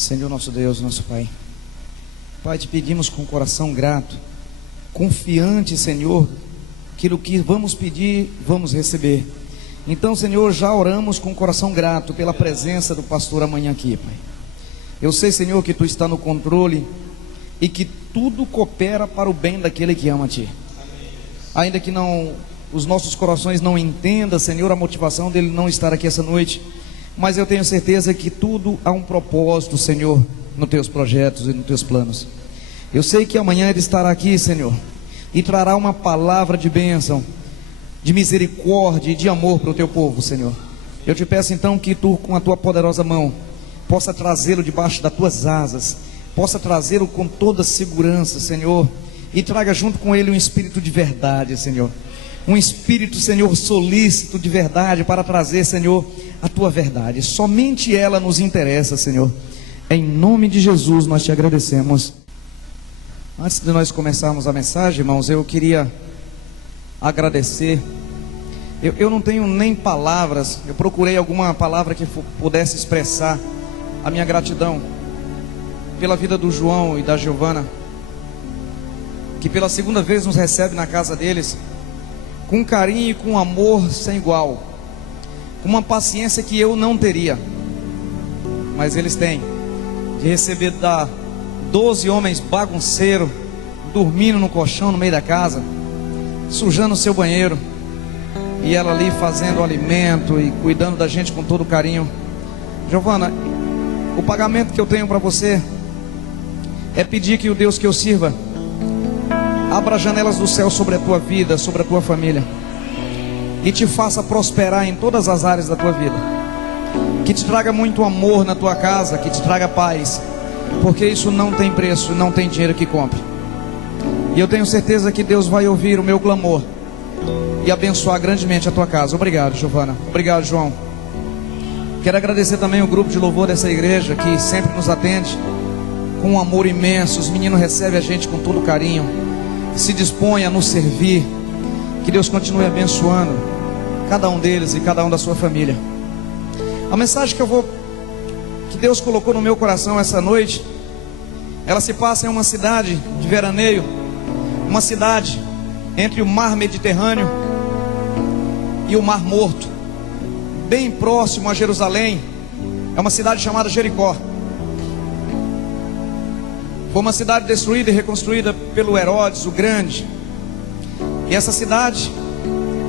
Senhor nosso Deus, nosso Pai, Pai, te pedimos com o coração grato, confiante, Senhor, que o que vamos pedir, vamos receber. Então, Senhor, já oramos com o coração grato pela presença do pastor amanhã aqui, Pai. Eu sei, Senhor, que Tu está no controle e que tudo coopera para o bem daquele que ama a Ti. Ainda que os nossos corações não entendam, Senhor, a motivação dele não estar aqui essa noite, mas eu tenho certeza que tudo há um propósito, Senhor, nos Teus projetos e nos Teus planos. Eu sei que amanhã ele estará aqui, Senhor, e trará uma palavra de bênção, de misericórdia e de amor para o Teu povo, Senhor. Eu te peço então que Tu, com a Tua poderosa mão, possa trazê-lo debaixo das Tuas asas, possa trazê-lo com toda segurança, Senhor, e traga junto com ele um espírito de verdade, Senhor. Um espírito, Senhor, solícito de verdade, para trazer, Senhor, a Tua verdade. Somente ela nos interessa, Senhor. Em nome de Jesus nós Te agradecemos. Antes de nós começarmos a mensagem, irmãos, eu queria agradecer. Eu não tenho nem palavras. Eu procurei alguma palavra que pudesse expressar a minha gratidão pela vida do João e da Giovana, que pela segunda vez nos recebe na casa deles, com carinho e com amor sem igual, com uma paciência que eu não teria, mas eles têm, de receber 12 homens bagunceiros, dormindo no colchão no meio da casa, sujando o seu banheiro, e ela ali fazendo o alimento e cuidando da gente com todo carinho. Giovana, o pagamento que eu tenho para você é pedir que o Deus que eu sirva abra as janelas do céu sobre a tua vida, sobre a tua família, e te faça prosperar em todas as áreas da tua vida, que te traga muito amor na tua casa, que te traga paz, porque isso não tem preço, não tem dinheiro que compre. E eu tenho certeza que Deus vai ouvir o meu clamor e abençoar grandemente a tua casa. Obrigado, Giovana. Obrigado, João. Quero agradecer também o grupo de louvor dessa igreja, que sempre nos atende com um amor imenso. Os meninos recebem a gente com todo carinho, se dispõe a nos servir. Que Deus continue abençoando cada um deles e cada um da sua família. A mensagem que Deus colocou no meu coração essa noite, ela se passa em uma cidade de veraneio, uma cidade entre o mar Mediterrâneo e o Mar Morto, bem próximo a Jerusalém. É uma cidade chamada Jericó. Foi uma cidade destruída e reconstruída pelo Herodes o Grande. E essa cidade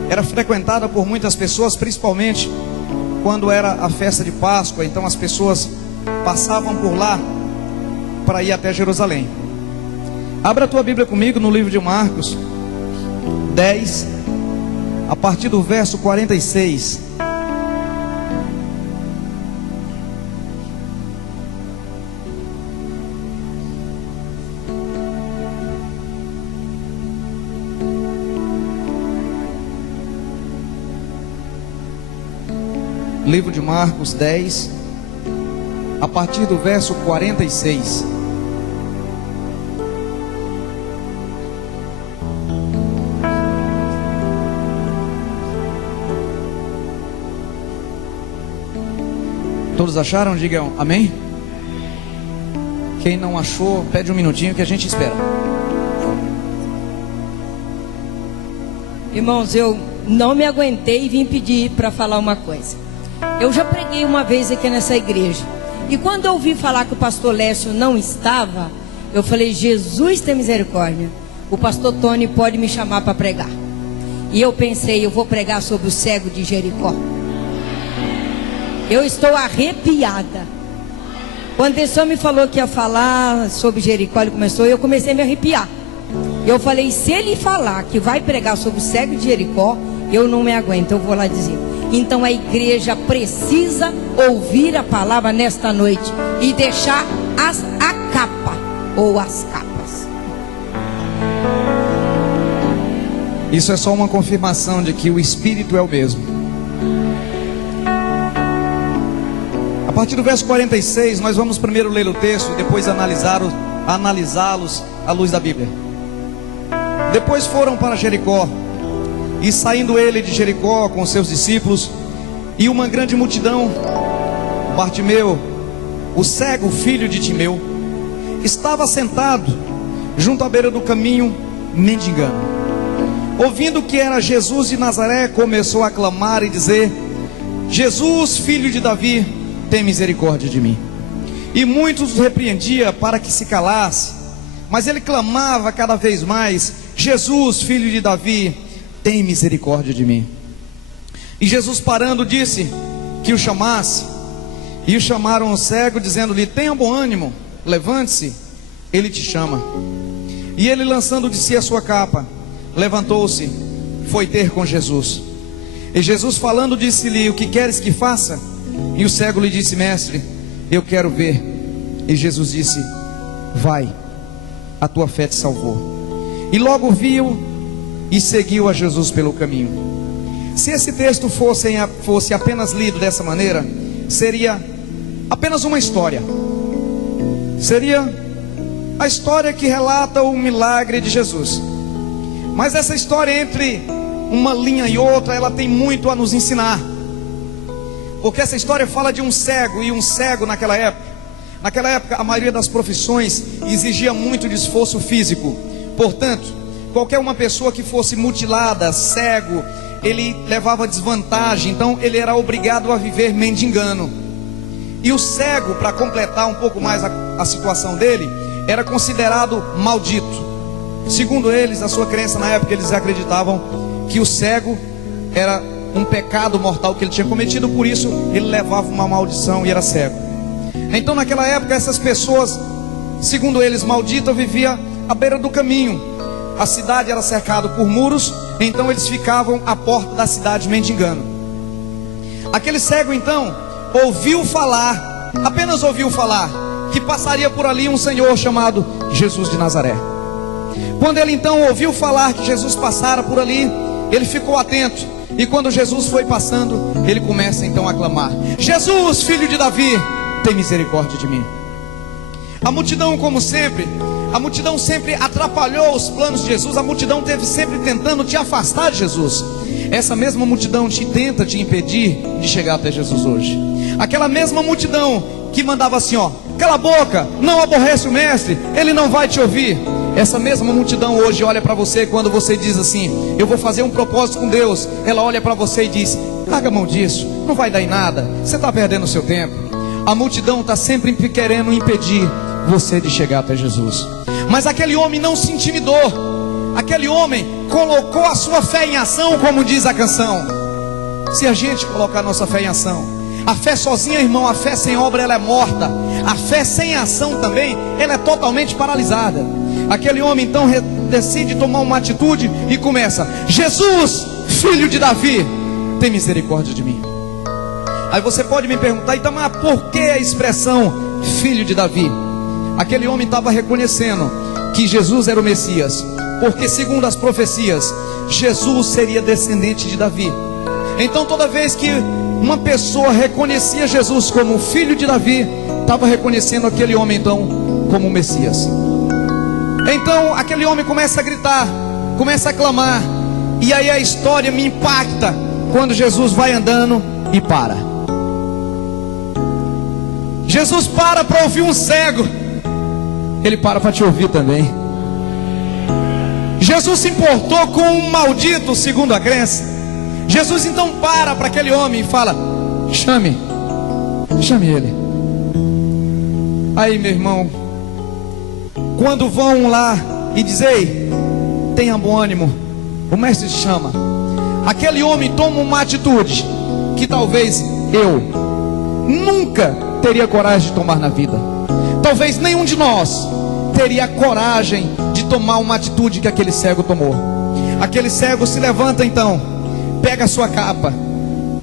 era frequentada por muitas pessoas, principalmente quando era a festa de Páscoa. Então as pessoas passavam por lá para ir até Jerusalém. Abra a tua Bíblia comigo no livro de Marcos 10, a partir do verso 46. Livro de Marcos 10, a partir do verso 46. Todos acharam? Digam amém. Quem não achou, pede um minutinho que a gente espera. Irmãos, eu não me aguentei e vim pedir para falar uma coisa. Eu já preguei uma vez aqui nessa igreja, e quando eu ouvi falar que o pastor Lécio não estava, eu falei: Jesus tem misericórdia, o pastor Tony pode me chamar para pregar. E eu pensei, eu vou pregar sobre o cego de Jericó. Eu estou arrepiada. Quando o senhor me falou que ia falar sobre Jericó, eu comecei a me arrepiar. Eu falei: se ele falar que vai pregar sobre o cego de Jericó, eu não me aguento, eu vou lá dizer. Então a igreja precisa ouvir a palavra nesta noite e deixar a capa ou as capas. Isso é só uma confirmação de que o Espírito é o mesmo. A partir do verso 46, nós vamos primeiro ler o texto e depois analisá-los à luz da Bíblia. Depois foram para Jericó. E saindo ele de Jericó com seus discípulos e uma grande multidão, Bartimeu, o cego filho de Timeu, estava sentado junto à beira do caminho, mendigando. Ouvindo que era Jesus de Nazaré, começou a clamar e dizer: Jesus, filho de Davi, tem misericórdia de mim. E muitos o repreendia para que se calasse, mas ele clamava cada vez mais: Jesus, filho de Davi, tem misericórdia de mim. E Jesus, parando, disse que o chamasse. E o chamaram o cego, dizendo-lhe: tenha bom ânimo, levante-se, ele te chama. E ele, lançando de si a sua capa, levantou-se, foi ter com Jesus. E Jesus, falando, disse-lhe: o que queres que faça? E o cego lhe disse: mestre, eu quero ver. E Jesus disse: vai, a tua fé te salvou. E logo viu e seguiu a Jesus pelo caminho. Se esse texto fosse apenas lido dessa maneira, seria apenas uma história. Seria a história que relata o milagre de Jesus. Mas essa história, entre uma linha e outra, ela tem muito a nos ensinar. Porque essa história fala de um cego, e um cego naquela época a maioria das profissões exigia muito de esforço físico. Portanto, qualquer uma pessoa que fosse mutilada, cego, ele levava desvantagem. Então ele era obrigado a viver mendigando. E o cego, para completar um pouco mais a situação dele, era considerado maldito. Segundo eles, a sua crença na época, eles acreditavam que o cego era um pecado mortal que ele tinha cometido, por isso ele levava uma maldição e era cego. Então naquela época essas pessoas, segundo eles, malditas, viviam à beira do caminho. A cidade era cercada por muros, então eles ficavam à porta da cidade mendigando. Aquele cego então ouviu falar, apenas ouviu falar, que passaria por ali um senhor chamado Jesus de Nazaré. Quando ele então ouviu falar que Jesus passara por ali, ele ficou atento. E quando Jesus foi passando, ele começa então a clamar: Jesus, filho de Davi, tem misericórdia de mim. A multidão, como sempre, a multidão sempre atrapalhou os planos de Jesus. A multidão teve sempre tentando te afastar de Jesus. Essa mesma multidão tenta te impedir de chegar até Jesus hoje. Aquela mesma multidão que mandava assim, ó: cala a boca, não aborrece o mestre, ele não vai te ouvir. Essa mesma multidão hoje olha para você quando você diz assim: eu vou fazer um propósito com Deus. Ela olha para você e diz: larga a mão disso, não vai dar em nada, você está perdendo o seu tempo. A multidão está sempre querendo impedir você de chegar até Jesus. Mas aquele homem não se intimidou. Aquele homem colocou a sua fé em ação, como diz a canção. Se a gente colocar a nossa fé em ação, a fé sozinha, irmão, a fé sem obra, ela é morta. A fé sem ação também, ela é totalmente paralisada. Aquele homem então decide tomar uma atitude e começa: Jesus, filho de Davi, tem misericórdia de mim. Aí você pode me perguntar: então, mas por que a expressão filho de Davi? Aquele homem estava reconhecendo que Jesus era o Messias, porque segundo as profecias, Jesus seria descendente de Davi. Então toda vez que uma pessoa reconhecia Jesus como filho de Davi, estava reconhecendo aquele homem então como o Messias. Então aquele homem começa a gritar, começa a clamar. E aí a história me impacta quando Jesus vai andando e para. Jesus para ouvir um cego. Ele para te ouvir também. Jesus se importou com um maldito, segundo a crença. Jesus então para aquele homem e fala: chame ele. Aí, meu irmão, quando vão lá e dizem: ei, tenha bom ânimo, o mestre te chama. Aquele homem toma uma atitude que talvez eu nunca teria coragem de tomar na vida. Talvez nenhum de nós teria coragem de tomar uma atitude que aquele cego tomou. Aquele cego se levanta então, pega a sua capa,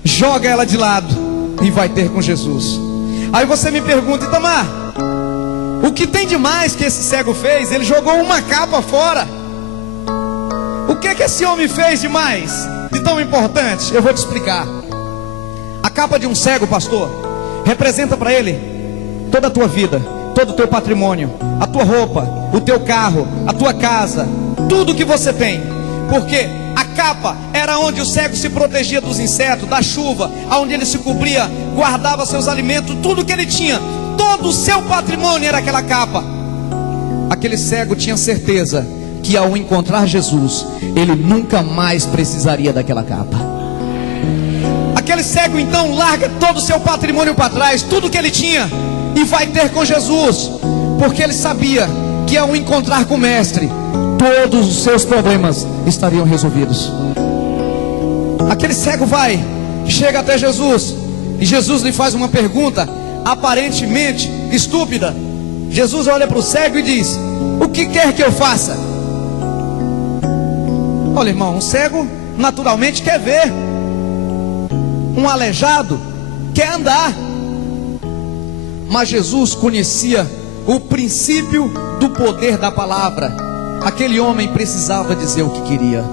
joga ela de lado e vai ter com Jesus. Aí você me pergunta: Itamar, o que tem de mais que esse cego fez? Ele jogou uma capa fora. O que esse homem fez de mais, de tão importante? Eu vou te explicar. A capa de um cego, pastor, representa para ele toda a tua vida, todo o teu patrimônio, a tua roupa, o teu carro, a tua casa, tudo que você tem. Porque a capa era onde o cego se protegia dos insetos, da chuva, onde ele se cobria, guardava seus alimentos, tudo que ele tinha. todo o seu patrimônio era aquela capa. Aquele cego tinha certeza que ao encontrar Jesus, ele nunca mais precisaria daquela capa. Aquele cego então larga todo o seu patrimônio para trás, tudo que ele tinha, e vai ter com Jesus, porque ele sabia que ao encontrar com o Mestre, todos os seus problemas estariam resolvidos. Aquele cego chega até Jesus, e Jesus lhe faz uma pergunta aparentemente estúpida. Jesus olha para o cego e diz: o que quer que eu faça? Olha, irmão, um cego naturalmente quer ver, um aleijado quer andar. Mas Jesus conhecia o princípio do poder da palavra. Aquele homem precisava dizer o que queria.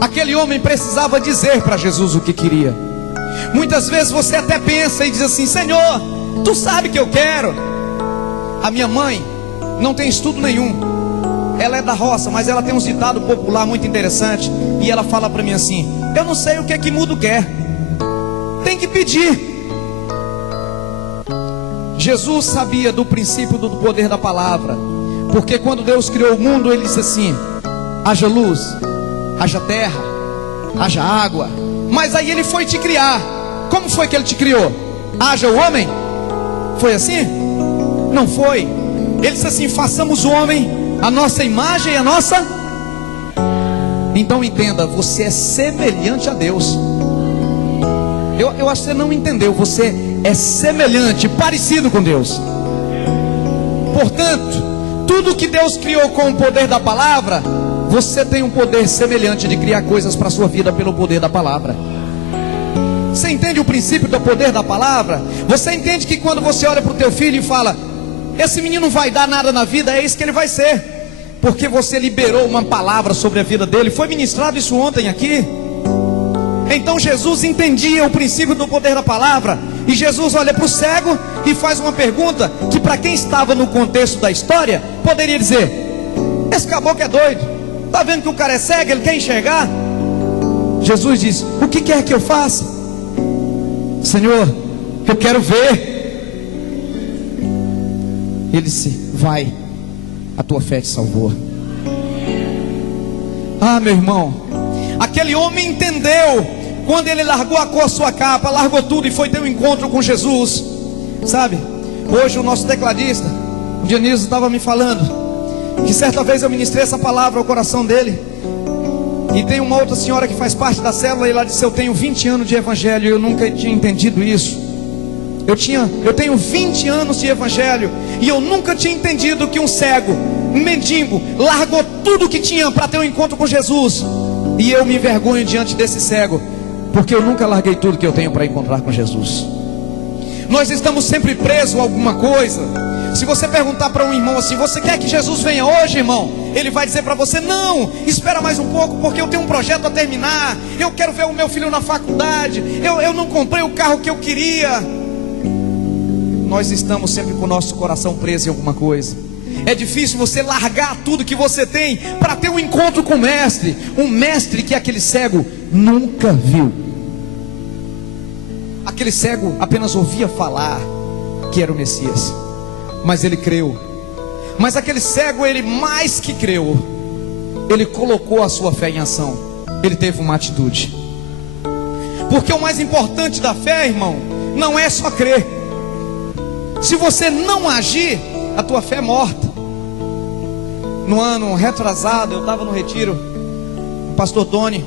Aquele homem precisava dizer para Jesus o que queria. Muitas vezes você até pensa e diz assim: Senhor, tu sabe que eu quero. A minha mãe não tem estudo nenhum, ela é da roça, mas ela tem um ditado popular muito interessante. E ela fala para mim assim: eu não sei o que é que mudo quer, tem que pedir. Jesus sabia do princípio do poder da palavra, porque quando Deus criou o mundo, Ele disse assim: haja luz, haja terra, haja água. Mas aí Ele foi te criar. Como foi que Ele te criou? Haja o homem? Foi assim? Não foi. Ele disse assim: façamos o homem a nossa imagem e a nossa. Então entenda, você é semelhante a Deus. Eu acho que você não entendeu. Você é semelhante, parecido com Deus. Portanto, tudo que Deus criou com o poder da palavra, você tem um poder semelhante de criar coisas para a sua vida pelo poder da palavra. Você entende o princípio do poder da palavra? Você entende que quando você olha para o teu filho e fala: esse menino não vai dar nada na vida, é isso que ele vai ser, porque você liberou uma palavra sobre a vida dele. Foi ministrado isso ontem aqui. Então Jesus entendia o princípio do poder da palavra. E Jesus olha para o cego e faz uma pergunta que, para quem estava no contexto da história, poderia dizer: esse caboclo é doido, está vendo que o cara é cego, ele quer enxergar? Jesus diz: o que quer que eu faça? Senhor, eu quero ver. Ele disse: vai, a tua fé te salvou. Ah, meu irmão, aquele homem entendeu. Quando ele largou a sua capa, largou tudo e foi ter um encontro com Jesus. Sabe, hoje o nosso tecladista Dionísio estava me falando que certa vez eu ministrei essa palavra ao coração dele. E tem uma outra senhora que faz parte da célula, e ela disse: eu tenho 20 anos de evangelho e eu nunca tinha entendido isso. Eu tenho 20 anos de evangelho e eu nunca tinha entendido que um cego, um mendigo, largou tudo que tinha para ter um encontro com Jesus. E eu me envergonho diante desse cego, porque eu nunca larguei tudo que eu tenho para encontrar com Jesus. Nós estamos sempre presos a alguma coisa. Se você perguntar para um irmão assim: você quer que Jesus venha hoje, irmão? Ele vai dizer para você: não, espera mais um pouco, porque eu tenho um projeto a terminar. Eu quero ver o meu filho na faculdade. Eu não comprei o carro que eu queria. Nós estamos sempre com o nosso coração preso em alguma coisa. É difícil você largar tudo que você tem para ter um encontro com o Mestre. Um Mestre que aquele cego nunca viu. Aquele cego apenas ouvia falar que era o Messias, mas ele creu. Mas aquele cego, ele mais que creu, ele colocou a sua fé em ação. Ele teve uma atitude. Porque o mais importante da fé, irmão, não é só crer. Se você não agir, a tua fé é morta. No ano retrasado, eu estava no retiro, o pastor Tony,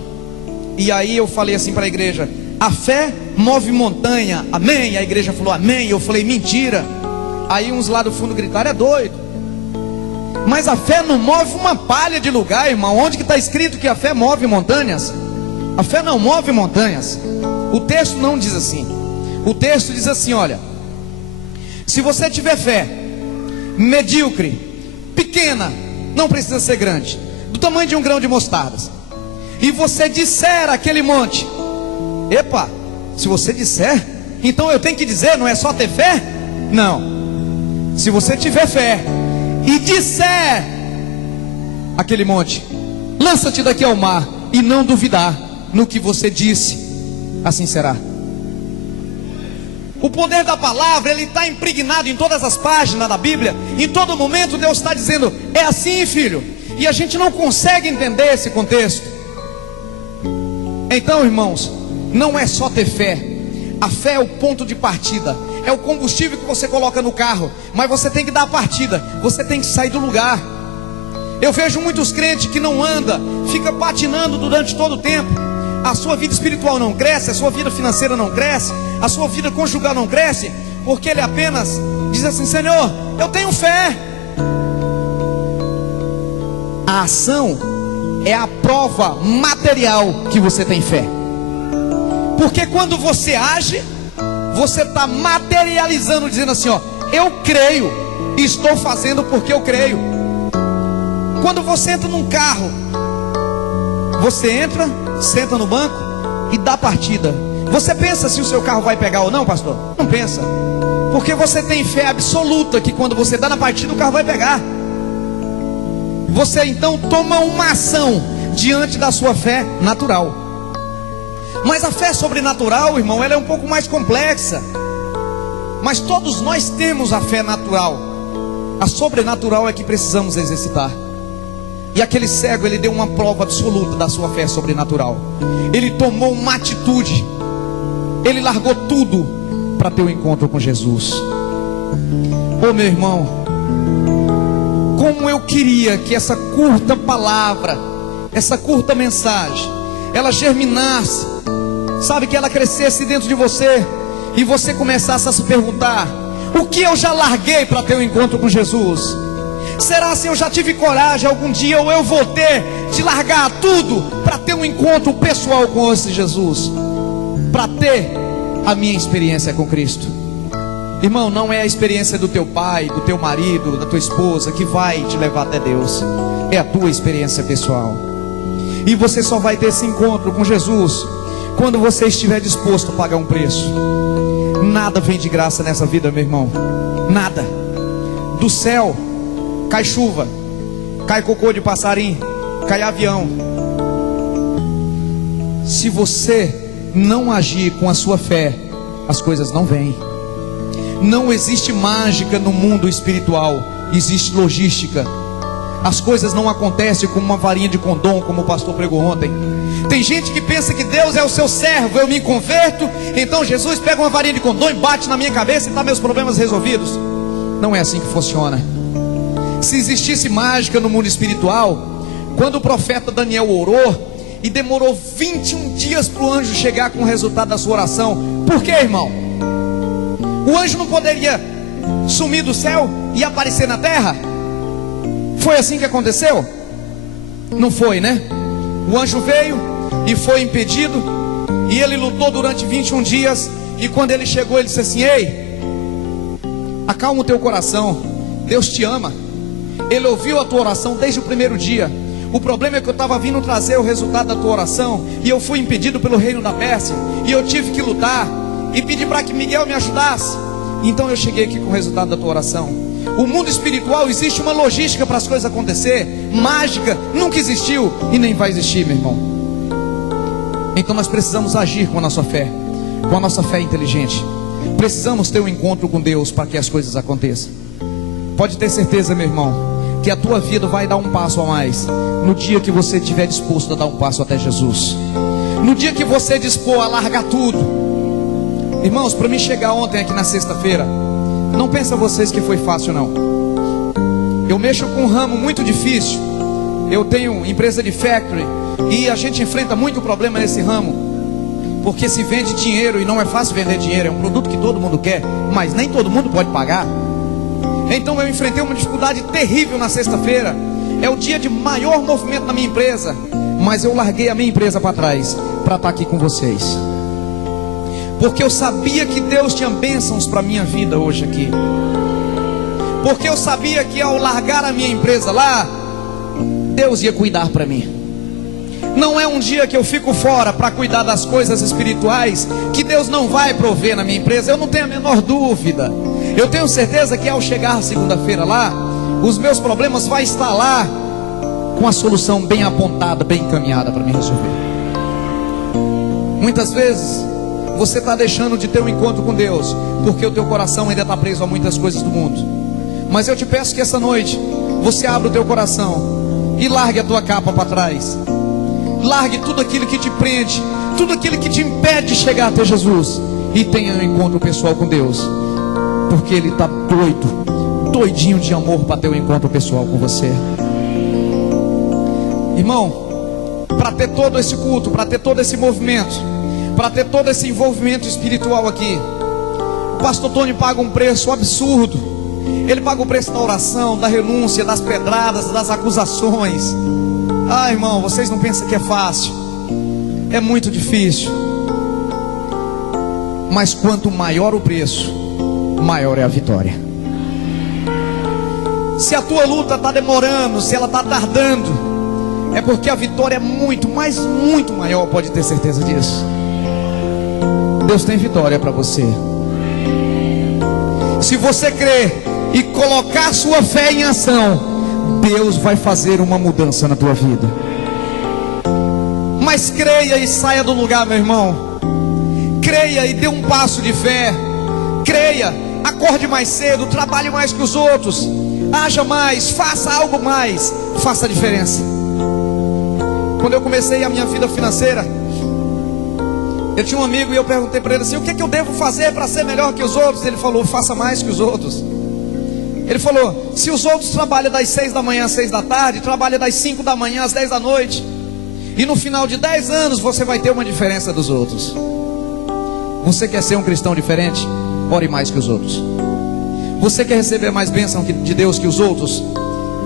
e aí eu falei assim para a igreja: a fé move montanha, amém? E a igreja falou amém. Eu falei: mentira. Aí uns lá do fundo gritaram: é doido. Mas a fé não move uma palha de lugar, irmão. Onde que está escrito que a fé move montanhas? A fé não move montanhas. O texto não diz assim. O texto diz assim: olha, se você tiver fé medíocre, pequena, não precisa ser grande, do tamanho de um grão de mostarda, e você disser aquele monte: epa, se você disser, então eu tenho que dizer, não é só ter fé? Não. Se você tiver fé e disser aquele monte: lança-te daqui ao mar, e não duvidar no que você disse, assim será. O poder da palavra, ele está impregnado em todas as páginas da Bíblia. Em todo momento Deus está dizendo: é assim, filho. E a gente não consegue entender esse contexto. Então, irmãos, não é só ter fé. A fé é o ponto de partida, é o combustível que você coloca no carro. Mas você tem que dar a partida, você tem que sair do lugar. Eu vejo muitos crentes que não andam, fica patinando durante todo o tempo. A sua vida espiritual não cresce, a sua vida financeira não cresce, a sua vida conjugal não cresce, porque ele apenas diz assim: Senhor, eu tenho fé. A ação é a prova material que você tem fé. Porque quando você age, você está materializando, dizendo assim: ó, eu creio, e estou fazendo porque eu creio. Quando você entra num carro, você entra, senta no banco e dá partida. Você pensa se o seu carro vai pegar ou não, pastor? Não pensa. Porque você tem fé absoluta que quando você dá na partida, o carro vai pegar. Você então toma uma ação diante da sua fé natural. Mas a fé sobrenatural, irmão, ela é um pouco mais complexa. Mas todos nós temos a fé natural. A sobrenatural é que precisamos exercitar. E aquele cego, ele deu uma prova absoluta da sua fé sobrenatural. Ele tomou uma atitude. Ele largou tudo para ter um encontro com Jesus. Ô meu irmão, como eu queria que essa curta palavra, essa curta mensagem, ela germinasse, sabe, que ela crescesse dentro de você, e você começasse a se perguntar: o que eu já larguei para ter um encontro com Jesus? Será se eu já tive coragem algum dia, ou eu vou ter, de largar tudo para ter um encontro pessoal com esse Jesus, para ter a minha experiência com Cristo? Irmão, não é a experiência do teu pai, do teu marido, da tua esposa que vai te levar até Deus. É a tua experiência pessoal. E você só vai ter esse encontro com Jesus quando você estiver disposto a pagar um preço. Nada vem de graça nessa vida, meu irmão. Nada. Do céu cai chuva, cai cocô de passarinho, cai avião. Se você não agir com a sua fé, as coisas não vêm. Não existe mágica no mundo espiritual, existe logística. As coisas não acontecem como uma varinha de condom, como o pastor pregou ontem. Tem gente que pensa que Deus é o seu servo. Eu me converto, então Jesus pega uma varinha de condom e bate na minha cabeça e está meus problemas resolvidos. Não é assim que funciona. Se existisse mágica no mundo espiritual, quando o profeta Daniel orou e demorou 21 dias para o anjo chegar com o resultado da sua oração, por quê, irmão? O anjo não poderia sumir do céu e aparecer na terra? Foi assim que aconteceu? Não foi, né? O anjo veio e foi impedido, e ele lutou durante 21 dias, e quando ele chegou, ele disse assim: ei, acalma o teu coração, Deus te ama. Ele ouviu a tua oração desde o primeiro dia. O problema é que eu estava vindo trazer o resultado da tua oração, e eu fui impedido pelo reino da Pérsia, e eu tive que lutar e pedir para que Miguel me ajudasse. Então eu cheguei aqui com o resultado da tua oração. O mundo espiritual existe uma logística para as coisas acontecer. Mágica nunca existiu e nem vai existir, meu irmão. Então nós precisamos agir com a nossa fé, com a nossa fé inteligente. Precisamos ter um encontro com Deus para que as coisas aconteçam. Pode ter certeza, meu irmão, que a tua vida vai dar um passo a mais no dia que você estiver disposto a dar um passo até Jesus. No dia que você dispor a largar tudo. Irmãos, para mim chegar ontem aqui na sexta-feira, não pensa vocês que foi fácil, não. Eu mexo com um ramo muito difícil. Eu tenho empresa de factory, e a gente enfrenta muito problema nesse ramo, porque se vende dinheiro, e não é fácil vender dinheiro. É um produto que todo mundo quer, mas nem todo mundo pode pagar. Então eu enfrentei uma dificuldade terrível na sexta-feira. É o dia de maior movimento na minha empresa, mas eu larguei a minha empresa para trás para estar aqui com vocês, porque eu sabia que Deus tinha bênçãos para a minha vida hoje aqui. Porque eu sabia que ao largar a minha empresa lá, Deus ia cuidar para mim. Não é um dia que eu fico fora para cuidar das coisas espirituais que Deus não vai prover na minha empresa. Eu não tenho a menor dúvida. Eu tenho certeza que ao chegar segunda-feira lá, os meus problemas vão estar lá com a solução bem apontada, bem encaminhada para me resolver. Muitas vezes você está deixando de ter um encontro com Deus, porque o teu coração ainda está preso a muitas coisas do mundo. Mas eu te peço que essa noite você abra o teu coração e largue a tua capa para trás. Largue tudo aquilo que te prende, tudo aquilo que te impede de chegar até Jesus, e tenha um encontro pessoal com Deus, porque Ele está doidinho de amor para ter um encontro pessoal com você. Irmão, para ter todo esse culto, para ter todo esse movimento, para ter todo esse envolvimento espiritual aqui, o pastor Tony paga um preço absurdo. Ele paga o preço da oração, da renúncia, das pedradas, das acusações. Ah, irmão, vocês não pensam que é fácil. É muito difícil. Mas quanto maior o preço, maior é a vitória. Se a tua luta está demorando, se ela está tardando, é porque a vitória é muito, mas muito maior, pode ter certeza disso. Deus tem vitória para você. Se você crer e colocar sua fé em ação, Deus vai fazer uma mudança na tua vida. Mas creia e saia do lugar, meu irmão. Creia e dê um passo de fé. Creia, acorde mais cedo, trabalhe mais que os outros, haja mais, faça algo mais, faça a diferença. Quando eu comecei a minha vida financeira, eu tinha um amigo e eu perguntei para ele assim: o que eu devo fazer para ser melhor que os outros? Ele falou: faça mais que os outros. Ele falou: se os outros trabalham das 6 da manhã às 6 da tarde, trabalha das 5 da manhã às 10 da noite, e no final de 10 anos você vai ter uma diferença dos outros. Você quer ser um cristão diferente? Ore mais que os outros. Você quer receber mais bênção de Deus que os outros?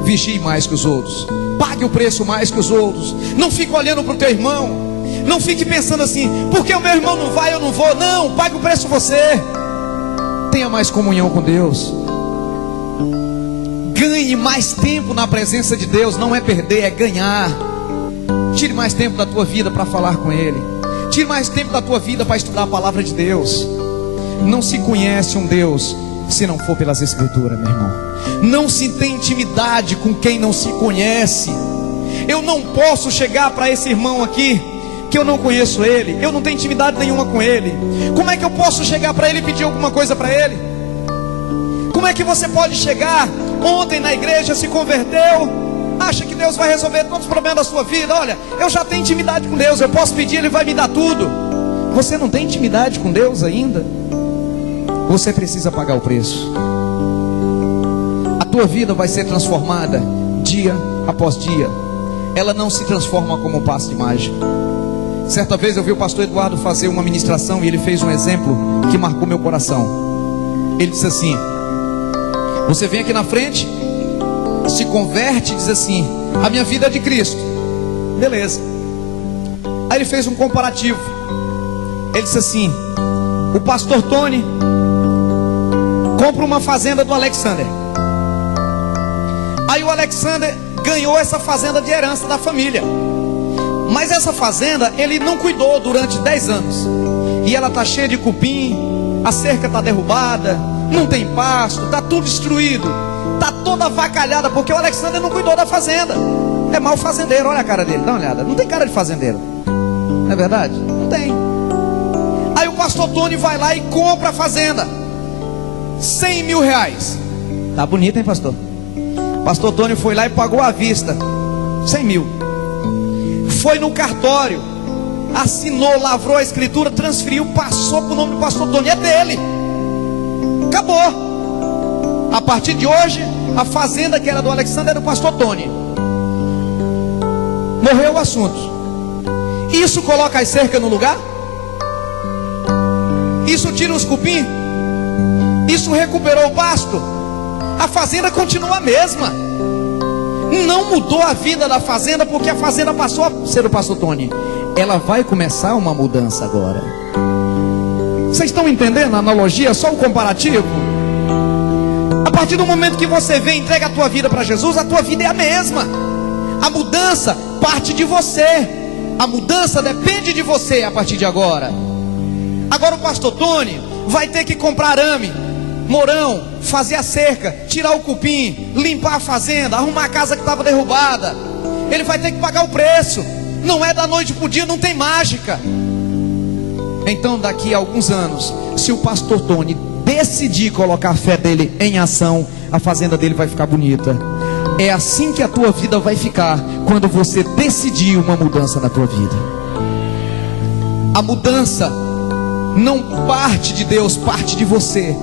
Vigie mais que os outros. Pague o preço mais que os outros. Não fique olhando para o teu irmão. Não fique pensando assim: porque o meu irmão não vai, eu não vou. Não, pague o preço você. Tenha mais comunhão com Deus. Ganhe mais tempo na presença de Deus. Não é perder, é ganhar. Tire mais tempo da tua vida para falar com Ele. Tire mais tempo da tua vida para estudar a palavra de Deus. Não se conhece um Deus se não for pelas Escrituras, meu irmão. Não se tem intimidade com quem não se conhece. Eu não posso chegar para esse irmão aqui que eu não conheço ele, eu não tenho intimidade nenhuma com ele. Como é que eu posso chegar para ele e pedir alguma coisa para ele? Como é que você pode chegar ontem na igreja, se converteu, acha que Deus vai resolver todos os problemas da sua vida? Olha, eu já tenho intimidade com Deus, eu posso pedir, Ele vai me dar tudo. Você não tem intimidade com Deus ainda? Você precisa pagar o preço. A tua vida vai ser transformada dia após dia. Ela não se transforma como um passe de mágica. Certa vez eu vi o pastor Eduardo fazer uma ministração e ele fez um exemplo que marcou meu coração. Ele disse assim: você vem aqui na frente, se converte e diz assim: a minha vida é de Cristo. Beleza. Aí ele fez um comparativo. Ele disse assim: o pastor Tony compra uma fazenda do Alexander. Aí o Alexander ganhou essa fazenda de herança da família. Mas essa fazenda ele não cuidou durante 10 anos. E ela está cheia de cupim, a cerca está derrubada, não tem pasto, está tudo destruído, está toda avacalhada, porque o Alexander não cuidou da fazenda. É mau fazendeiro, olha a cara dele, dá uma olhada. Não tem cara de fazendeiro, não é verdade? Não tem. Aí o pastor Tony vai lá e compra a fazenda, 100 mil reais. Tá bonito, hein, pastor? Pastor Tony foi lá e pagou à vista 100 mil. Foi no cartório, assinou, lavrou a escritura, transferiu, passou para o nome do pastor Tony. É dele. Acabou. A partir de hoje, a fazenda que era do Alexander é do pastor Tony. Morreu o assunto. Isso coloca as cercas no lugar? Isso tira os cupim? Isso recuperou o pasto? A fazenda continua a mesma. Não mudou a vida da fazenda, porque a fazenda passou a ser do pastor Tony. Ela vai começar uma mudança agora. Vocês estão entendendo a analogia? Só o comparativo. A partir do momento que você vem e entrega a tua vida para Jesus, a tua vida é a mesma. A mudança parte de você. A mudança depende de você a partir de agora. Agora o pastor Tony vai ter que comprar arame, morão, fazer a cerca, tirar o cupim, limpar a fazenda, arrumar a casa que estava derrubada. Ele vai ter que pagar o preço. Não é da noite para o dia, não tem mágica. Então daqui a alguns anos, se o pastor Tony decidir colocar a fé dele em ação, a fazenda dele vai ficar bonita. É assim que a tua vida vai ficar, quando você decidir uma mudança na tua vida. A mudança não parte de Deus, parte de você,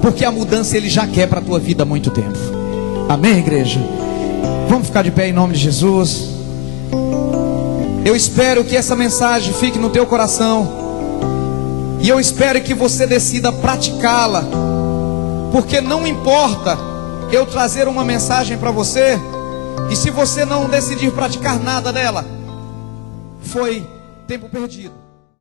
porque a mudança Ele já quer para a tua vida há muito tempo. Amém, igreja? Vamos ficar de pé em nome de Jesus. Eu espero que essa mensagem fique no teu coração, e eu espero que você decida praticá-la, porque não importa eu trazer uma mensagem para você, e se você não decidir praticar nada dela, foi tempo perdido.